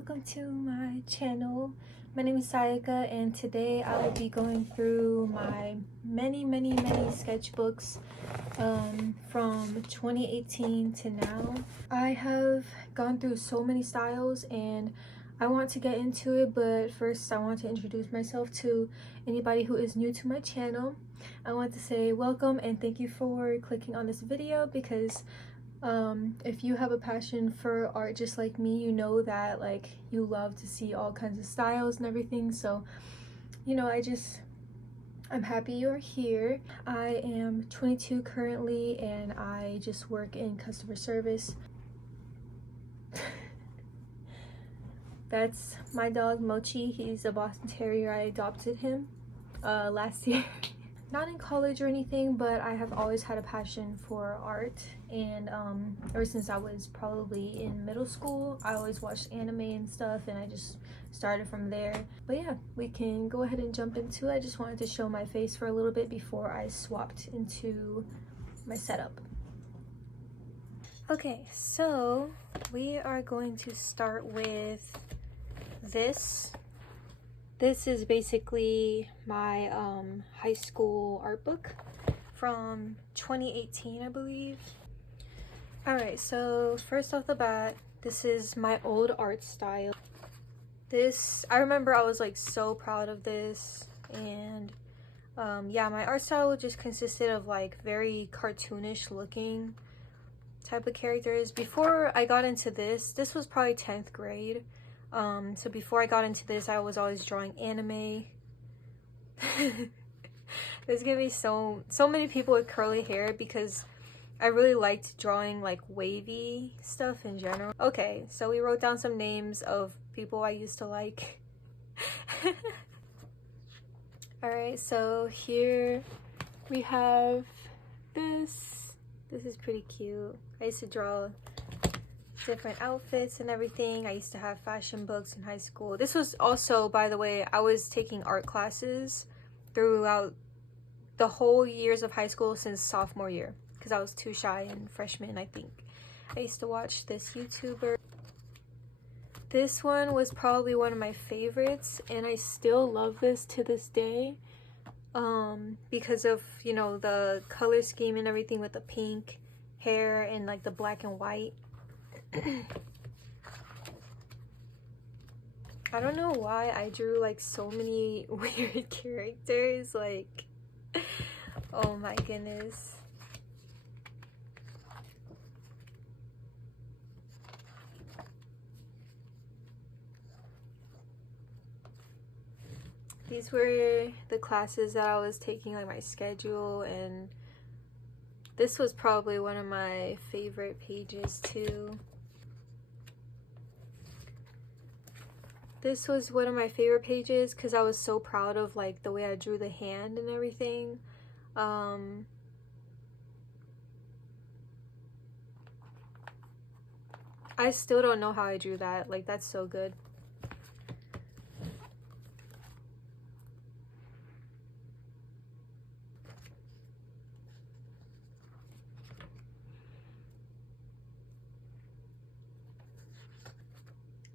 welcome to my channel. My name is Sayaka, and today I will be going through my many sketchbooks from 2018 to now. I have gone through so many styles and I want to get into it, but first I want to introduce myself to anybody who is new to my channel. I want to say welcome and thank you for clicking on this video, because if you have a passion for art just like me, you know that like you love to see all kinds of styles and everything. So you know, I'm happy you're here. I am 22 currently and I just work in customer service. That's my dog Mochi. He's a Boston Terrier. I adopted him last year. Not in college or anything, but I have always had a passion for art, and ever since I was probably in middle school, I always watched anime and stuff, and I just started from there. But yeah, we can go ahead and jump into it. I just wanted to show my face for a little bit before I swapped into my setup. Okay, so we are going to start with this. This is basically my high school art book from 2018, I believe. Alright, so first off the bat, this is my old art style. I remember I was like so proud of this, and yeah, my art style just consisted of like very cartoonish looking type of characters. Before I got into this was probably 10th grade. So before I got into this, I was always drawing anime. There's gonna be so many people with curly hair because I really liked drawing like wavy stuff in general. Okay, so we wrote down some names of people I used to like. Alright, so here we have this. This is pretty cute. I used to draw different outfits and everything. I used to have fashion books in high school. This was also, by the way, I was taking art classes throughout the whole years of high school since sophomore year because I was too shy in freshman, I think. I used to watch this YouTuber. This one was probably one of my favorites, and I still love this to this day because of, you know, the color scheme and everything with the pink hair and like the black and white. I don't know why I drew like so many weird characters, like oh my goodness. These were the classes that I was taking, like my schedule, and this was probably one of my favorite pages too. This was one of my favorite pages because I was so proud of like the way I drew the hand and everything. I still don't know how I drew that. Like, that's so good.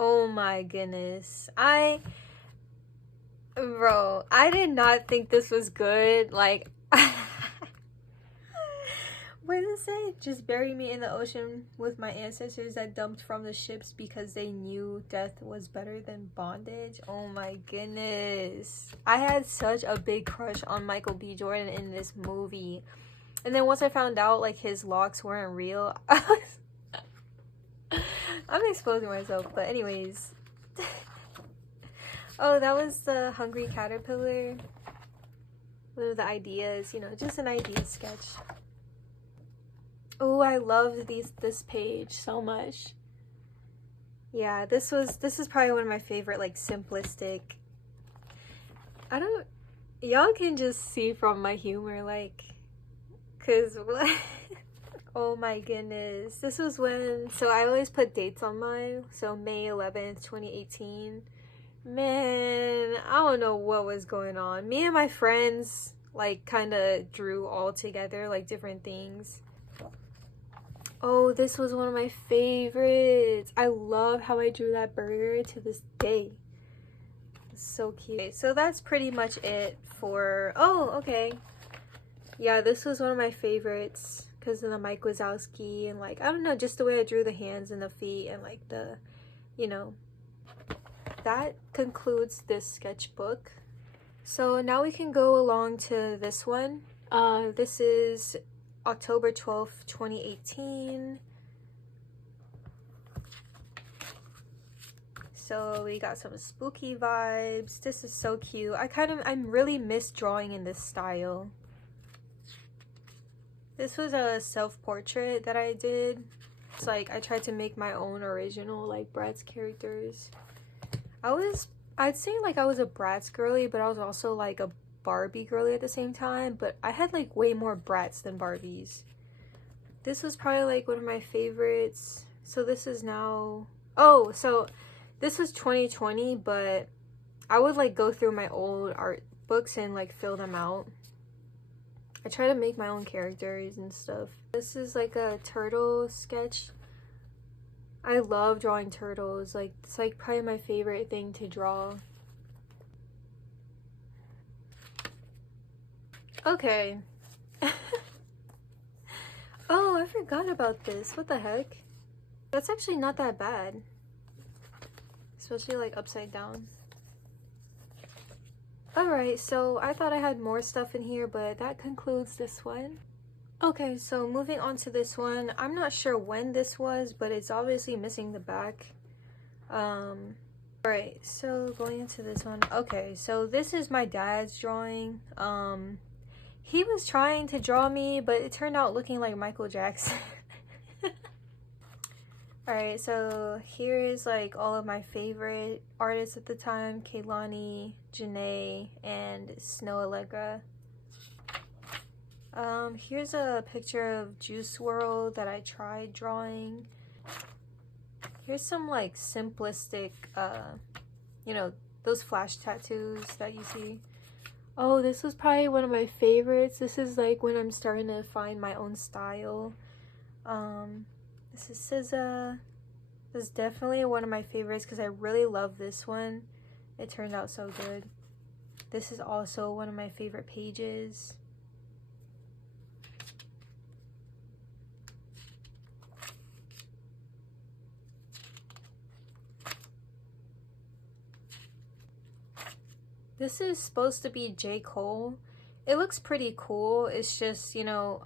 Oh my goodness. Bro, I did not think this was good. Like, what does it say? Just bury me in the ocean with my ancestors that dumped from the ships because they knew death was better than bondage. Oh my goodness. I had such a big crush on Michael B. Jordan in this movie. And then once I found out like his locks weren't real, I'm exposing myself, but anyways. Oh, that was the hungry caterpillar. What are the ideas? You know, just an idea sketch. Oh, I loved this page so much. Yeah, this is probably one of my favorite, like, simplistic. Y'all can just see from my humor, like, cause oh my goodness. This was when, so I always put dates on mine. So May 11th, 2018. Man, I don't know what was going on. Me and my friends like kind of drew all together, like different things. Oh, this was one of my favorites. I love how I drew that burger to this day. It's so cute. Okay, so that's pretty much it for... Oh, okay. Yeah, this was one of my favorites because of the Mike Wazowski and like, I don't know, just the way I drew the hands and the feet and like the, you know. That concludes this sketchbook. So now we can go along to this one. This is October 12th, 2018. So we got some spooky vibes. This is so cute. I'm really miss drawing in this style. This was a self-portrait that I did. It's like I tried to make my own original like Bratz characters. I'd say like I was a Bratz girly, but I was also like a Barbie girly at the same time, but I had like way more Bratz than Barbies. This was probably like one of my favorites. So this is now, oh, so this was 2020, but I would like go through my old art books and like fill them out. I try to make my own characters and stuff. This is like a turtle sketch. I love drawing turtles. Like, it's like probably my favorite thing to draw. Okay. Oh, I forgot about this. What the heck? That's actually not that bad. Especially like upside down. Alright, so I thought I had more stuff in here, but that concludes this one. Okay, so moving on to this one. I'm not sure when this was, but it's obviously missing the back. Alright, so going into this one. Okay, so this is my dad's drawing. He was trying to draw me, but it turned out looking like Michael Jackson. Alright, so here's like all of my favorite artists at the time. Kehlani, Janae, and Snow Allegra. Here's a picture of Juice WRLD that I tried drawing. Here's some like simplistic, you know, those flash tattoos that you see. Oh, this was probably one of my favorites. This is like when I'm starting to find my own style. This is SZA. This is definitely one of my favorites because I really love this one. It turned out so good. This is also one of my favorite pages. This is supposed to be J. Cole. It looks pretty cool. It's just, you know,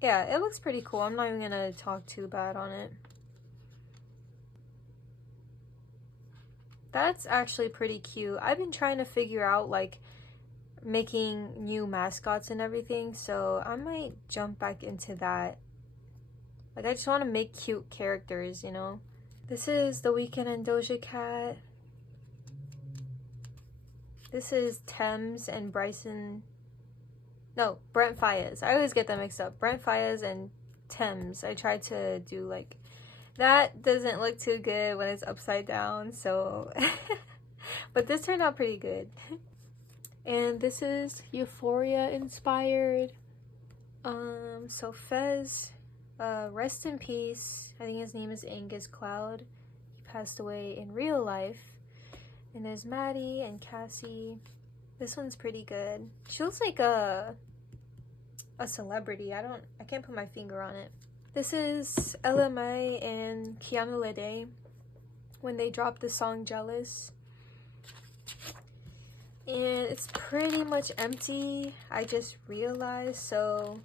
yeah, it looks pretty cool. I'm not even gonna talk too bad on it. That's actually pretty cute. I've been trying to figure out like making new mascots and everything, so I might jump back into that. Like, I just want to make cute characters, you know. This is The Weeknd and Doja Cat. This is Thames and Brent Faiyaz. I always get them mixed up. Brent Faiyaz and Thames. I tried to do like, that doesn't look too good when it's upside down, so but this turned out pretty good. And this is Euphoria inspired. So Fez, rest in peace. I think his name is Angus Cloud. He passed away in real life. And there's Maddie and Cassie. This one's pretty good. She looks like a celebrity. I can't put my finger on it. This is LMA and Kiana Lede when they dropped the song Jealous. And it's pretty much empty. I just realized, so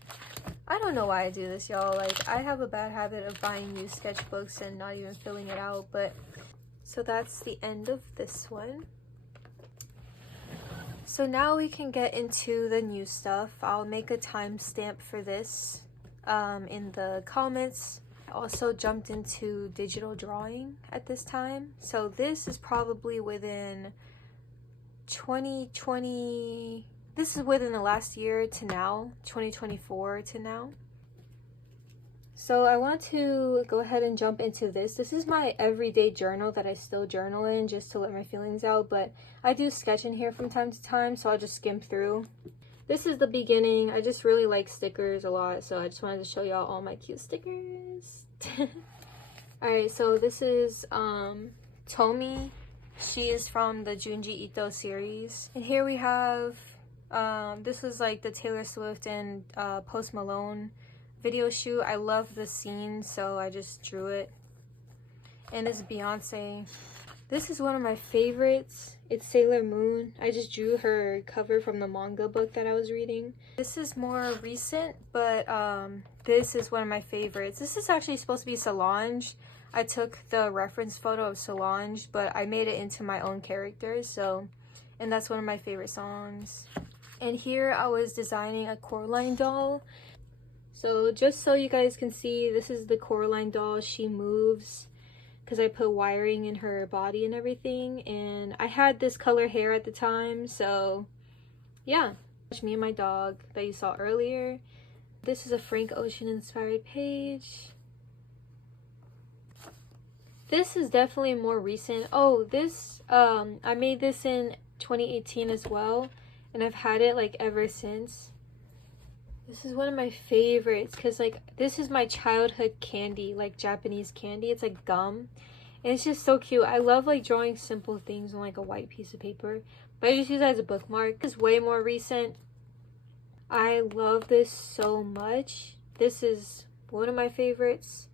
I don't know why I do this, y'all. Like, I have a bad habit of buying new sketchbooks and not even filling it out, but so that's the end of this one. So now we can get into the new stuff. I'll make a timestamp for this in the comments. I also jumped into digital drawing at this time. So this is probably within 2020. This is within the last year to now, 2024 to now. So I want to go ahead and jump into this. This is my everyday journal that I still journal in just to let my feelings out, but I do sketch in here from time to time, so I'll just skim through. This is the beginning. I just really like stickers a lot, so I just wanted to show y'all all my cute stickers. Alright, so this is Tomi. She is from the Junji Ito series. And here we have, this was like the Taylor Swift and Post Malone video shoot. I love the scene, so I just drew it. And this is Beyonce. This is one of my favorites. It's Sailor Moon. I just drew her cover from the manga book that I was reading. This is more recent, but this is one of my favorites. This is actually supposed to be Solange. I took the reference photo of Solange, but I made it into my own character, so, and that's one of my favorite songs. And here I was designing a Coraline doll. So just so you guys can see, this is the Coraline doll. She moves because I put wiring in her body and everything, and I had this color hair at the time, so yeah. Me and my dog that you saw earlier. This is a Frank Ocean inspired page. This is definitely more recent. Oh, this I made this in 2018 as well, and I've had it like ever since. This is one of my favorites because like this is my childhood candy, like Japanese candy. It's like gum, and it's just so cute. I love like drawing simple things on like a white piece of paper, but I just use it as a bookmark. This is way more recent. I love this so much. This is one of my favorites.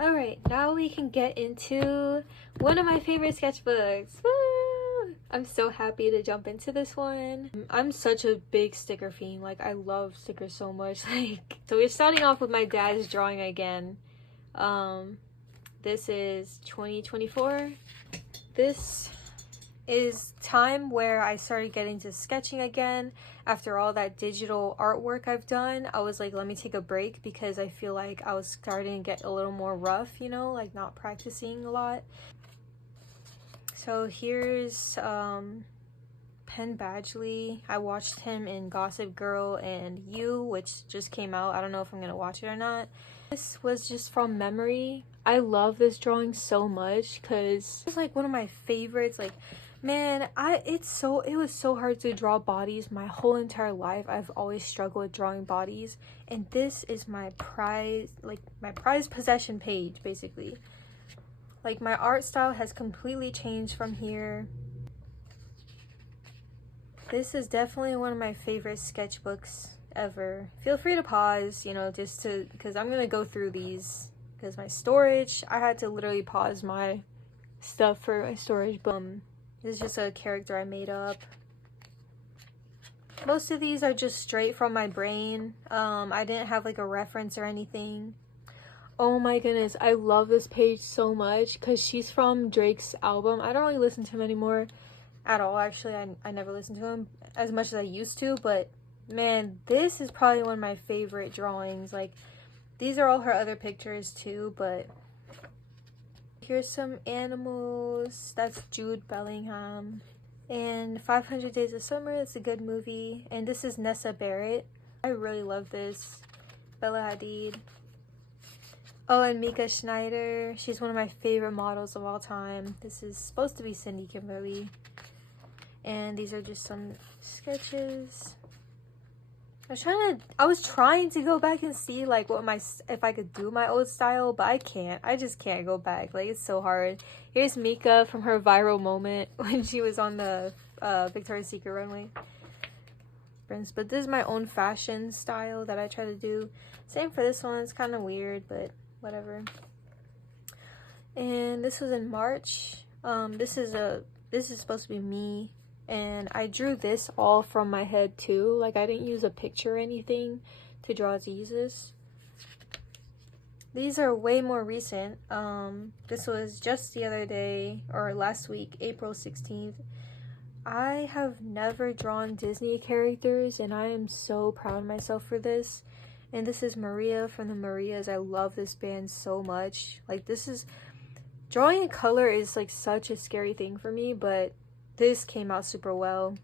Alright, now we can get into one of my favorite sketchbooks. Woo! I'm so happy to jump into this one. I'm such a big sticker fiend. Like, I love stickers so much. Like, so we're starting off with my dad's drawing again. This is 2024. This is time where I started getting to sketching again. After all that digital artwork I've done, I was like, let me take a break because I feel like I was starting to get a little more rough, you know, like not practicing a lot. So here's Penn Badgley. I watched him in Gossip Girl and You, which just came out. I don't know if I'm gonna watch it or not. This was just from memory. I love this drawing so much because it's like one of my favorites. Like, man, it was so hard to draw bodies my whole entire life. I've always struggled with drawing bodies, and this is my prize, like my prized possession page, basically. Like, my art style has completely changed from here. This is definitely one of my favorite sketchbooks ever. Feel free to pause, you know, just to, because I'm gonna go through these because my storage, I had to literally pause my stuff for my storage. This is just a character I made up. Most of these are just straight from my brain. I didn't have like a reference or anything. Oh my goodness, I love this page so much because she's from Drake's album. I don't really listen to him anymore at all, actually. I never listened to him as much as I used to, but man, this is probably one of my favorite drawings. Like, these are all her other pictures too, but here's some animals. That's Jude Bellingham. And 500 Days of Summer, it's a good movie. And this is Nessa Barrett. I really love this. Bella Hadid. Oh, and Mika Schneider. She's one of my favorite models of all time. This is supposed to be Cindy Kimberly. And these are just some sketches. I was trying to go back and see like if I could do my old style, but I can't. I just can't go back. Like, it's so hard. Here's Mika from her viral moment when she was on the Victoria's Secret runway. But this is my own fashion style that I try to do. Same for this one. It's kind of weird, but whatever. And this was in March. This is supposed to be me. And I drew this all from my head too. Like, I didn't use a picture or anything to draw Jesus. These are way more recent. This was just the other day, or last week, April 16th. I have never drawn Disney characters, and I am so proud of myself for this. And this is Maria from the Marias. I love this band so much. Like, drawing in color is like such a scary thing for me, but this came out super well.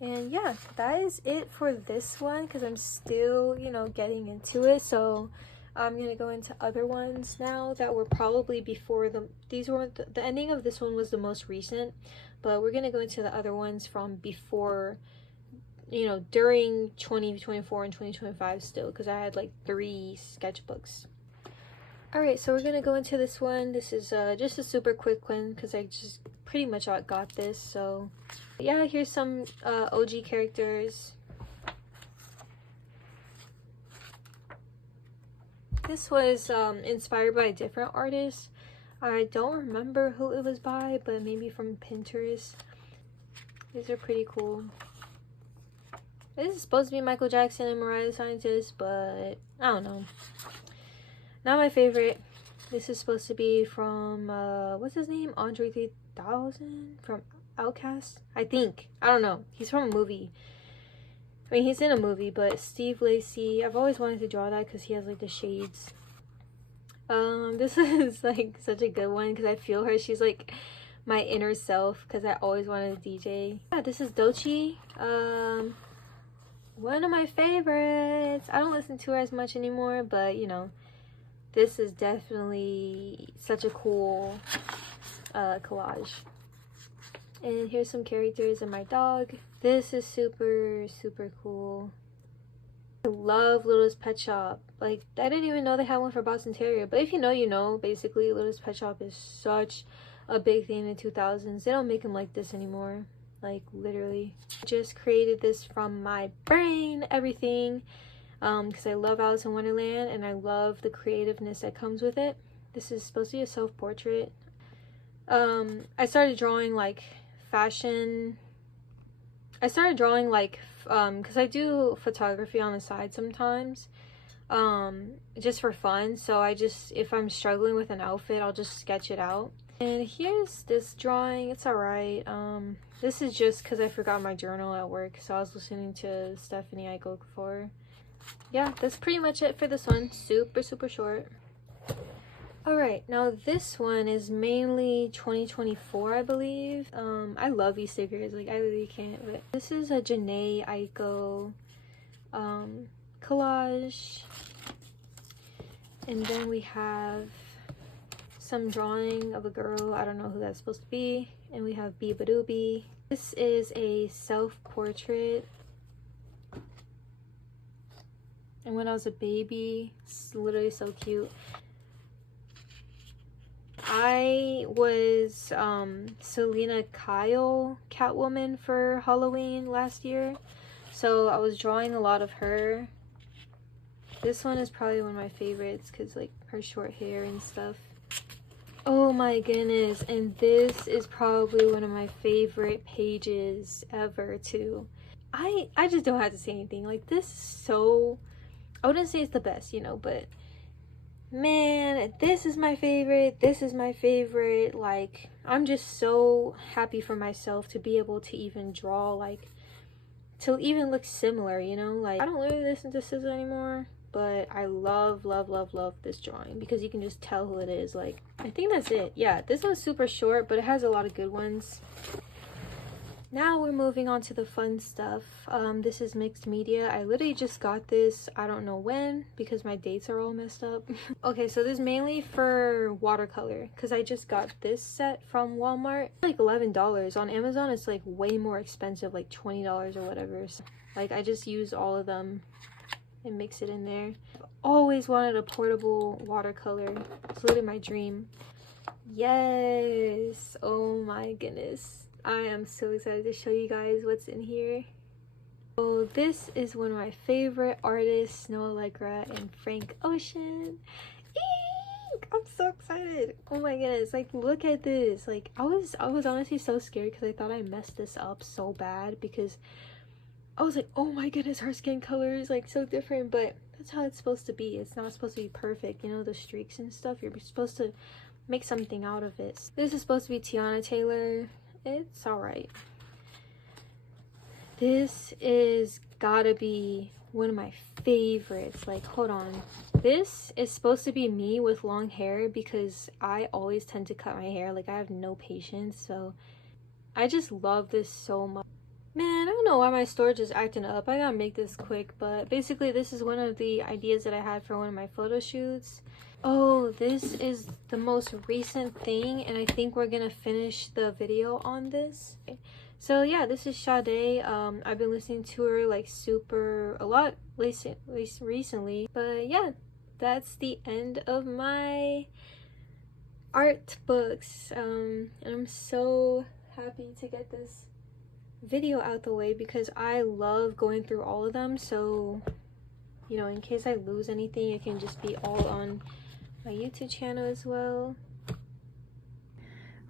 And yeah, that is it for this one because I'm still, you know, getting into it. So I'm gonna go into other ones now that were probably before the ending of this one was the most recent, but we're gonna go into the other ones from before, you know, during 2024 and 2025 still, because I had like 3 sketchbooks. Alright, so we're gonna go into this one. This is just a super quick one because I just pretty much got this. So yeah, here's some OG characters. This was inspired by a different artist. I don't remember who it was by, but maybe from Pinterest. These are pretty cool. This is supposed to be Michael Jackson and Mariah the Scientist, but I don't know. Not my favorite. This is supposed to be from, what's his name? Andre 3000 from Outkast? I think. I don't know. He's from a movie. I mean, he's in a movie, but Steve Lacy. I've always wanted to draw that because he has, like, the shades. This is, like, such a good one because I feel her. She's, like, my inner self because I always wanted to DJ. Yeah, this is Doechii. One of my favorites. I don't listen to her as much anymore, but, you know, this is definitely such a cool collage. And here's some characters and my dog. This is super, super cool. I love Littlest Pet Shop. Like, I didn't even know they had one for Boston Terrier. But if you know, you know. Basically, Littlest Pet Shop is such a big thing in the 2000s. They don't make them like this anymore. Like, literally. I just created this from my brain, everything. Because I love Alice in Wonderland and I love the creativeness that comes with it. This is supposed to be a self-portrait. I started drawing like fashion. I started drawing like because I do photography on the side sometimes, just for fun. So I just, if I'm struggling with an outfit, I'll just sketch it out. And here's this drawing. It's alright. This is just because I forgot my journal at work, so I was listening to Stephanie Eickel before. Yeah, that's pretty much it for this one. Super, super short. Alright, now this one is mainly 2024, I believe. I love these stickers. Like, I really can't. But this is a Janae Eickel collage. And then we have some drawing of a girl. I don't know who that's supposed to be. And we have Bee Badoobie. This is a self-portrait. And when I was a baby, it's literally so cute. I was Selena Kyle Catwoman for Halloween last year. So I was drawing a lot of her. This one is probably one of my favorites because like her short hair and stuff. Oh my goodness. And this is probably one of my favorite pages ever too. I just don't have to say anything. Like, this is so, I wouldn't say it's the best, you know, but man, this is my favorite. This is my favorite. Like, I'm just so happy for myself to be able to even draw, like, to even look similar, you know? Like, I don't really listen to SZA anymore, but I love, love, love, love this drawing because you can just tell who it is. Like, I think that's it. Yeah, this one's super short, but it has a lot of good ones. Now we're moving on to the fun stuff. This is mixed media. I literally just got this, I don't know when, because my dates are all messed up. Okay, so this is mainly for watercolor, because I just got this set from Walmart. Like $11. On Amazon, it's like way more expensive, like $20 or whatever. So, like, I just use all of them and mix it in there. I've always wanted a portable watercolor. It's literally my dream. Yes! Oh my goodness. I am so excited to show you guys what's in here. So this is one of my favorite artists, Noah Allegra and Frank Ocean. Eek! I'm so excited. Oh my goodness, like, look at this. Like, I was honestly so scared because I thought I messed this up so bad because I was like, oh my goodness, her skin color is like so different, but that's how it's supposed to be. It's not supposed to be perfect, you know, the streaks and stuff. You're supposed to make something out of it. This is supposed to be Tiana Taylor. It's alright. This is gotta be one of my favorites. Like, hold on. This is supposed to be me with long hair because I always tend to cut my hair. Like, I have no patience. So I just love this so much. Man, I don't know why my storage is acting up. I gotta make this quick, but basically this is one of the ideas that I had for one of my photo shoots. Oh, this is the most recent thing, and I think we're gonna finish the video on this. So yeah, this is Sade. I've been listening to her like a lot recently. But yeah, that's the end of my art books. And I'm so happy to get this video out the way because I love going through all of them. So, you know, in case I lose anything, it can just be all on my YouTube channel as well.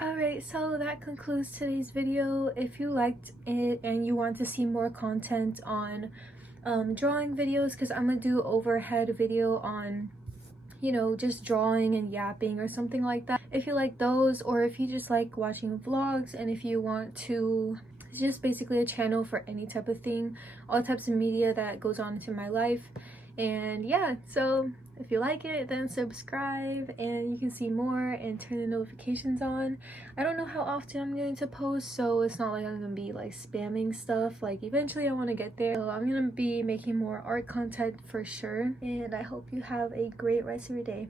Alright, so that concludes today's video. If you liked it and you want to see more content on drawing videos, because I'm gonna do overhead video on, you know, just drawing and yapping or something like that. If you like those, or if you just like watching vlogs, and if you want to, it's just basically a channel for any type of thing, all types of media that goes on into my life. And yeah, so if you like it, then subscribe and you can see more and turn the notifications on. I don't know how often I'm going to post, so it's not like I'm gonna be like spamming stuff. Like eventually I want to get there, so I'm gonna be making more art content for sure. And I hope you have a great rest of your day.